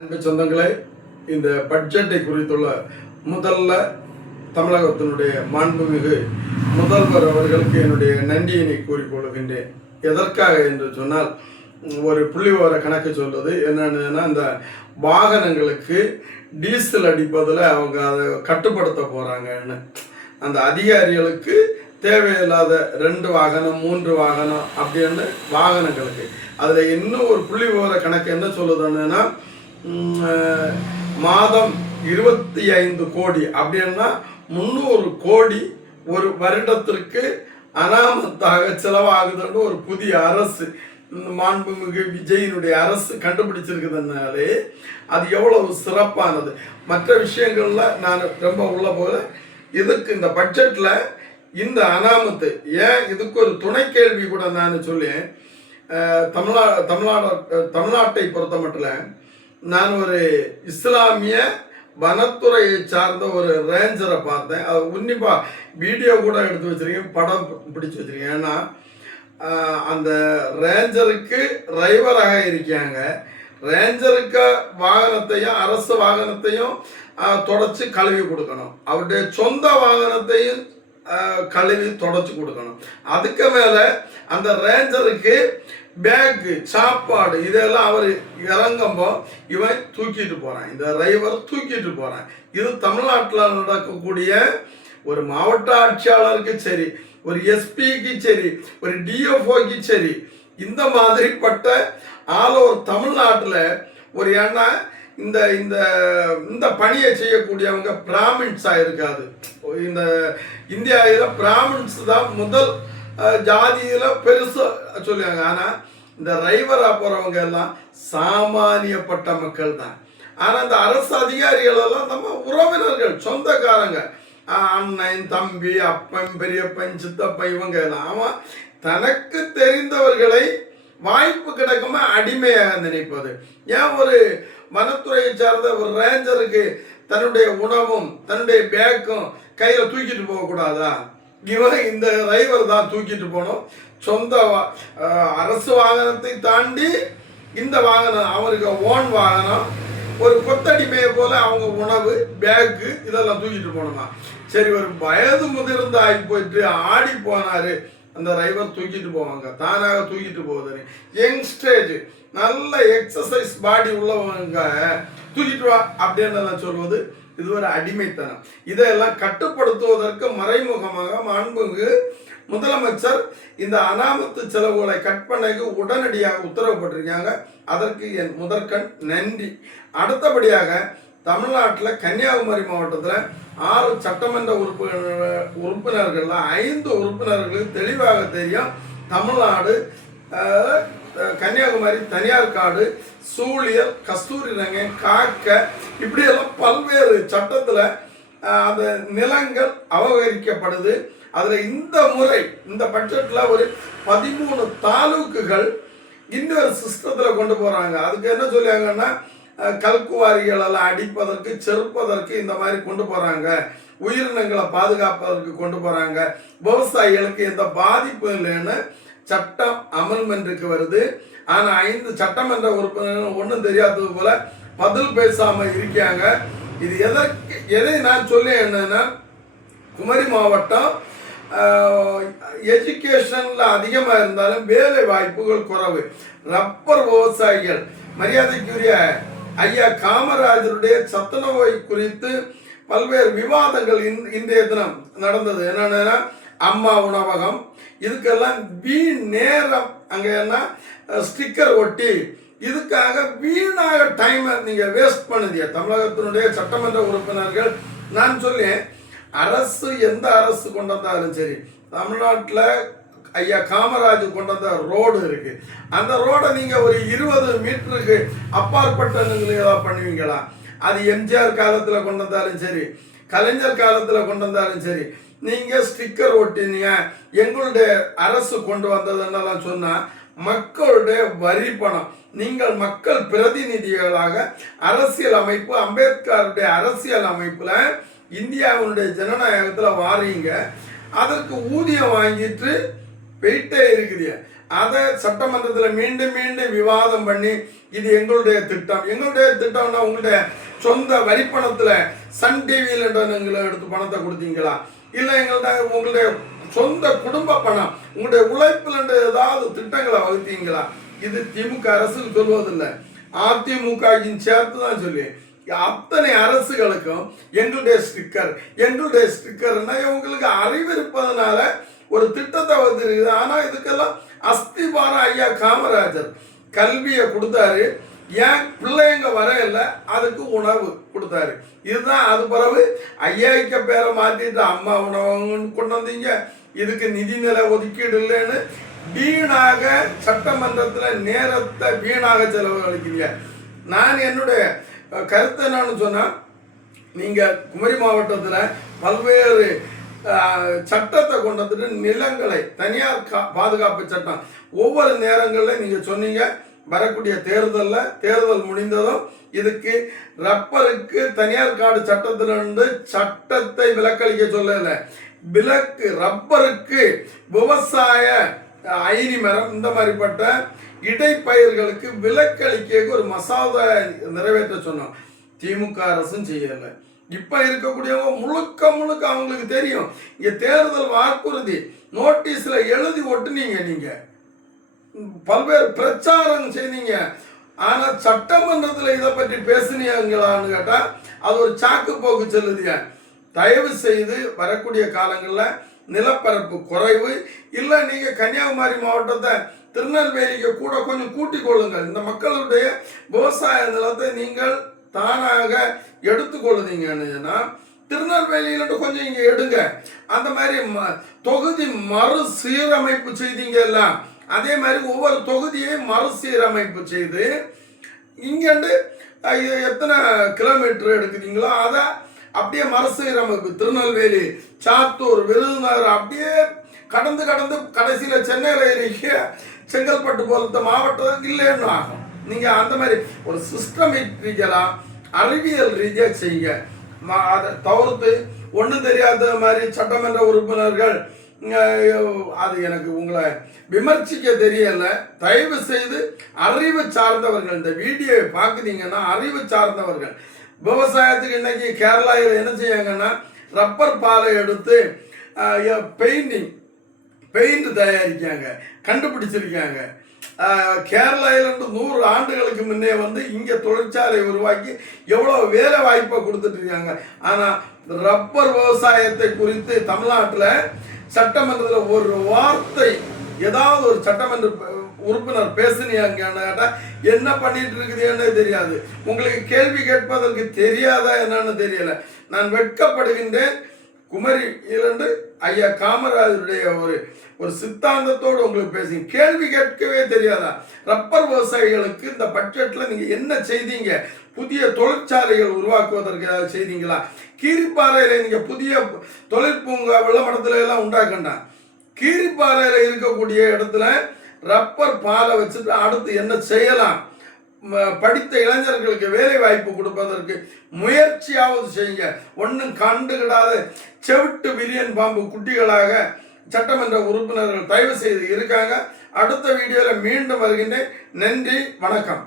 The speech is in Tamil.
அன்பு சொந்தங்களே, இந்த பட்ஜெட்டை குறித்துள்ள முதல்ல தமிழகத்தினுடைய மாண்புமிகு முதல்வர் அவர்களுக்கு என்னுடைய நன்றியினை கூறிக்கொள்கின்றேன். எதற்காக என்று சொன்னால், ஒரு புள்ளிவிவர கணக்கு சொல்வது என்னன்னா, இந்த வாகனங்களுக்கு டீசல் அடிப்பதில் அவங்க அதை கட்டுப்படுத்த போகிறாங்கன்னு. அந்த அதிகாரிகளுக்கு தேவையில்லாத 2 வாகனம் 3 வாகனம் அப்படின்னு வாகனங்களுக்கு அதில் இன்னும் ஒரு புள்ளி விவர கணக்கு என்ன சொல்லுதுன்னா, மாதம் 25 கோடி அப்படின்னா 300 கோடி ஒரு வருடத்திற்கு அனாமத்தாக செலவாகுதுன்னு ஒரு புதிய அரசு, மாண்புமிகு விஜயினுடைய அரசு கண்டுபிடிச்சிருக்குதுனாலே அது எவ்வளவு சிறப்பானது. மற்ற விஷயங்கள்ல நான் ரொம்ப உள்ள போல இதுக்கு இந்த பட்ஜெட்ல இந்த அனாமத்து ஏன் இதுக்கு ஒரு துணை கேள்வி கூட நான் சொல்லேன். தமிழ்நாட்டை பொறுத்த மட்டும் நான் ஒரு இஸ்லாமிய வனத்துறையை சார்ந்த ஒரு ரேஞ்சரை பார்த்தேன். அது உன்னிப்பா வீடியோ கூட எடுத்து வச்சிருக்கேன், படம் பிடிச்சி வச்சிருக்கேன். ஏன்னா அந்த ரேஞ்சருக்கு டிரைவராக இருக்காங்க. ரேஞ்சருக்கு வாகனத்தையும் அரசு வாகனத்தையும் தொடச்சி கழுவி கொடுக்கணும், அவருடைய சொந்த வாகனத்தையும் கழுவி தொடச்சி கொடுக்கணும். அதுக்கு மேலே அந்த ரேஞ்சருக்கு பேக்கு சாப்பாடு இதெல்லாம் அவர் இறங்கும்போ இவன் தூக்கிட்டு போகிறான், இந்த டிரைவர் தூக்கிட்டு போகிறான். இது தமிழ்நாட்டில் நடக்கக்கூடிய ஒரு மாவட்ட ஆட்சியாளருக்கு சரி, ஒரு எஸ்பிக்கு சரி, ஒரு டிஎஃப்ஓக்கு சரி, இந்த மாதிரிப்பட்ட ஆல் ஓவர் தமிழ்நாட்டில் ஒரு ஏன்னா இந்த இந்த இந்த பணியை செய்யக்கூடியவங்க பிராமின்ஸாக இருக்காது. இந்த இந்தியாவில் பிராமின்ஸ் தான் முதல் ஜாதியில் பெருசாக சொல்லுவாங்க. ஆனால் இந்த டிரைவராக போகிறவங்க எல்லாம் சாமானியப்பட்ட மக்கள் தான். ஆனால் இந்த அரசு அதிகாரிகள் எல்லாம் நம்ம உறவினர்கள், சொந்தக்காரங்க, அண்ணன், தம்பி, அப்பன், பெரியப்பன், சித்தப்பன், இவங்க எல்லாம். அவன் தனக்கு தெரிந்தவர்களை வாய்ப்பு கிடைக்குமா அடிமையாக நினைப்பது. ஏன் ஒரு வனத்துறையை சார்ந்த ஒரு ரேஞ்சருக்கு தன்னுடைய உணவும் தன்னுடைய பேக்கும் கையில் தூக்கிட்டு போகக்கூடாதா? இவன் இந்த டிரைவர் தான் தூக்கிட்டு போகணும். சொந்த அரசு வாகனத்தை தாண்டி இந்த வாகனம் அவருக்கு ஓன் வாகனம், ஒரு கொத்தடிமையை போல அவங்க உணவு பேக்கு இதெல்லாம் தூக்கிட்டு போகணுமா? சரி, ஒரு வயது முதிர்ந்து ஆகி போயிட்டு ஆடி போனாரு, அந்த டிரைவர் தூக்கிட்டு போவாங்க, தானாக தூக்கிட்டு போகுதுன்னு. யங்ஸ்டேஜ் நல்ல எக்ஸசைஸ் பாடி உள்ளவங்க தூக்கிட்டு வா அப்படின்னு சொல்வது இது ஒரு அடிமைத்தனம். இதெல்லாம் கட்டுப்படுத்துவதற்கு மறைமுகமாக மாண்புமிகு முதலமைச்சர் இந்த அனாமத்து செலவுகளை கட் பண்ணக்கு உடனடியாக உத்தரவுப்பட்டிருக்காங்க. அதற்கு என் முதற்கண் நன்றி. அடுத்தபடியாக தமிழ்நாட்டில் கன்னியாகுமரி மாவட்டத்தில் 6 சட்டமன்ற உறுப்பினர்கள் 5 உறுப்பினர்களுக்கு தெளிவாக தெரியும், தமிழ்நாடு கன்னியாகுமரி தனியார் காடு, சூழியல், கஸ்தூரி ரங்கன், காக்க, இப்படியெல்லாம் பல்வேறு சட்டத்தில் அந்த நிலங்கள் அபகரிக்கப்படுது. அதில் இந்த முறை இந்த பட்ஜெட்டில் ஒரு 13 தாலுக்குகள் இன்னொரு சிஸ்டத்தில் கொண்டு போகிறாங்க. அதுக்கு என்ன சொல்லியாங்கன்னா, கல்குவாரிகளெல்லாம் அடிப்பதற்கு, செருப்பதற்கு இந்த மாதிரி கொண்டு போகிறாங்க, உயிரினங்களை பாதுகாப்பதற்கு கொண்டு போகிறாங்க, விவசாயிகளுக்கு எந்த பாதிப்பு இல்லைன்னு சட்டம் அமல்மெண்ட்டுக்கு வருது. ஆனால் 5 சட்டமன்ற உறுப்பினர்கள் ஒன்றும் தெரியாதது போல பதில் பேசாமல் இருக்காங்க. இது எதை நான் சொல்ல என்னன்னா, குமரி மாவட்டம் எஜுகேஷனில் அதிகமாக இருந்தாலும் வேலை வாய்ப்புகள் குறைவு. ரப்பர் விவசாயிகள், மரியாதைக்குரிய ஐயா காமராஜருடைய சத்துணவை குறித்து பல்வேறு விவாதங்கள் இன்றைய தினம் நடந்தது. என்னன்னா, அம்மா உணவகம், இதுக்கெல்லாம் வீண் நேரம் அங்கே என்ன ஸ்டிக்கர் ஒட்டி இதுக்காக வீணாக டைமை நீங்கள் வேஸ்ட் பண்ணுதிய தமிழகத்தினுடைய சட்டமன்ற உறுப்பினர்கள். நான் சொல்லேன், அரசு எந்த அரசு கொண்டு வந்தாலும் சரி, தமிழ்நாட்டில் ஐயா காமராஜ் கொண்டு வந்த ரோடு இருக்கு, அந்த ரோடை நீங்கள் ஒரு 20 மீட்டருக்கு அப்பாற்பட்ட ஏதாவது பண்ணுவீங்களா? அது எம்ஜிஆர் காலத்தில் கொண்டு வந்தாலும் சரி, கலைஞர் காலத்தில் கொண்டு வந்தாலும் சரி, நீங்கள் ஸ்டிக்கர் ஒட்டினீங்க எங்களுடைய அரசு கொண்டு வந்ததுன்னெல்லாம் சொன்னால் மக்களுடைய வரி பணம். நீங்கள் மக்கள் பிரதிநிதிகளாக அரசியல் அமைப்பு, அம்பேத்கருடைய அரசியல் அமைப்பில் இந்தியாவுடைய ஜனநாயகத்தில் வாரீங்க, அதற்கு ஊதியம் வாங்கிட்டு போயிட்டே இருக்குது. அதை சட்டமன்றத்தில் மீண்டும் மீண்டும் விவாதம் பண்ணி இது எங்களுடைய திட்டம்னா உங்களுடைய சொந்த வரிப்பணத்தில் சன் டிவியில் எடுத்து பணத்தை கொடுத்தீங்களா, இல்லை உங்களுடைய சொந்த குடும்ப பணம் உங்களுடைய உழைப்பில் ஏதாவது திட்டங்களை வகுத்தீங்களா? இது திமுக அரசு சொல்வதில்லை, அதிமுகவின் சேர்த்து தான் சொல்லி அத்தனை அரசுகளுக்கும் எங்களுடைய ஸ்டிக்கர்னா உங்களுக்கு அறிவு இருப்பதனால ஒரு திட்டத்தை வகுத்திருக்குது. ஆனால் இதுக்கெல்லாம் அஸ்திபாரம் ஐயா காமராஜர் கல்வியை கொடுத்தாரு, ஏன் பிள்ளைங்க வரையில அதுக்கு உணவு கொடுத்தாரு. இதுதான் அது பிறகு ஐயாய்க்க பேரை மாற்றிட்டு அம்மா உணவுன்னு கொண்டு வந்தீங்க, இதுக்கு நிதிநிலை ஒதுக்கீடு இல்லைன்னு வீணாக சட்டமன்றத்தில் நேரத்தை வீணாக செலவழிக்கிறீங்க. நான் என்னுடைய கருத்தை என்னன்னு சொன்னால், நீங்கள் குமரி மாவட்டத்தில் பல்வேறு சட்டத்தை கொண்டு வந்துட்டு நிலங்களை தனியார் பாதுகாப்பு சட்டம் ஒவ்வொரு நேரங்களில் நீங்கள் சொன்னீங்க. வரக்கூடிய தேர்தல் முடிந்ததும் இதுக்கு ரப்பருக்கு தனியார் காடு சட்டத்திலிருந்து சட்டத்தை விலக்களிக்க சொல்லல, ரப்பருக்கு விவசாய ஐனி மரம் இந்த மாதிரிப்பட்ட இடைப்பயிர்களுக்கு விலக்களிக்க ஒரு மசோதா நிறைவேற்ற சொன்னோம். திமுக அரசும் செய்யலை. இப்ப இருக்கக்கூடியவங்க முழுக்க அவங்களுக்கு தெரியும், இங்க தேர்தல் வாக்குறுதி நோட்டீஸ்ல எழுதி ஒட்டுனீங்க, நீங்க பல்வேறு பிரச்சாரம் செய்தீங்க. ஆனா சட்டமன்றத்தில் இதை பற்றி பேசுனீங்களான்னு கேட்டா அது ஒரு சாக்கு போக்கு செல்லுதிய. தயவு செய்து வரக்கூடிய காலங்களில் நிலப்பரப்பு குறைவு இல்லை, நீங்க கன்னியாகுமரி மாவட்டத்தை திருநெல்வேலிக்கு கூட கொஞ்சம் கூட்டிக் கொள்ளுங்கள். இந்த மக்களுடைய விவசாய நிலத்தை நீங்கள் தானாக எடுத்துக்கொள்ளுதீங்கன்னா திருநெல்வேலியில கொஞ்சம் இங்க எடுங்க. அந்த மாதிரி தொகுதி மறுசீரமைப்பு செய்தீங்க எல்லாம், அதே மாதிரி ஒவ்வொரு தொகுதியை மறுசீரமைப்பு செய்து இங்கேருந்து எத்தனை கிலோமீட்டர் எடுக்குறீங்களோ அதை அப்படியே மறுசீரமைப்பு திருநெல்வேலி, சாத்தூர், விருதுநகர் அப்படியே கடந்து கடைசியில் சென்னையில் இருக்க செங்கல்பட்டு போல மாவட்டம் இல்லைன்னு ஆகும். நீங்கள் அந்த மாதிரி ஒரு சிஸ்டமேட்டிக்கலாக அறிவியல் ரீதியாக செய்யுங்க. அதை தவிர்த்து ஒன்றும் தெரியாத மாதிரி சட்டமன்ற உறுப்பினர்கள் அது எனக்கு உங்களை விமர்சிக்க தெரியல. தயவு செய்து அறிவு சார்ந்தவர்கள் இந்த வீடியோவை பார்க்குறீங்கன்னா அறிவு சார்ந்தவர்கள். விவசாயத்துக்கு இன்னைக்கு கேரளாவில் என்ன செய்யாங்கன்னா ரப்பர் பாலை எடுத்து பெயிண்ட் தயாரிக்காங்க, கண்டுபிடிச்சிருக்காங்க. கேரளாவிலிருந்து 100 ஆண்டுகளுக்கு முன்னே இங்கே தொழிற்சாலை உருவாக்கி எவ்வளோ வேலை வாய்ப்பை கொடுத்துட்டு இருக்காங்க. ஆனால் ரப்பர் விவசாயத்தை குறித்து தமிழ்நாட்டில் சட்டமன்றத்தில் ஒரு வார்த்தை ஏதாவது ஒரு சட்டமன்ற உறுப்பினர் பேசுனீங்கன்னா என்ன பண்ணிட்டு இருக்குதுன்னு தெரியாது, உங்களுக்கு கேள்வி கேட்பதற்கு தெரியாதா என்னன்னு தெரியல. நான் வெட்கப்படுகின்றேன். குமரி 2 ஐயா காமராஜருடைய ஒரு சித்தாந்தத்தோடு உங்களுக்கு பேசி கேள்வி கேட்கவே தெரியாதா? ரப்பர் விவசாயிகளுக்கு இந்த பட்ஜெட்ல நீங்க என்ன செய்தீங்க? புதிய தொழிற்சாலைகள் உருவாக்குவதற்கு செய்தீங்களா? கீரிப்பாறையில நீங்க புதிய தொழிற்பூங்கா வெள்ளமடத்துல எல்லாம் உண்டாக்கண்டா. கீரிப்பாறையில இருக்கக்கூடிய இடத்துல ரப்பர் பாலை வச்சுட்டு அடுத்து என்ன செய்யலாம்? படித்த இளைஞர்களுக்கு வேலை வாய்ப்பு கொடுப்பதற்கு முயற்சியாவது செய்யுங்க. ஒன்றும் கண்டுகிடாத செவிட்டு விரியன் பாம்பு குட்டிகளாக சட்டமன்ற உறுப்பினர்கள் தயவு செய்து இருக்காங்க. அடுத்த வீடியோவில் மீண்டும் வருகின்றேன். நன்றி, வணக்கம்.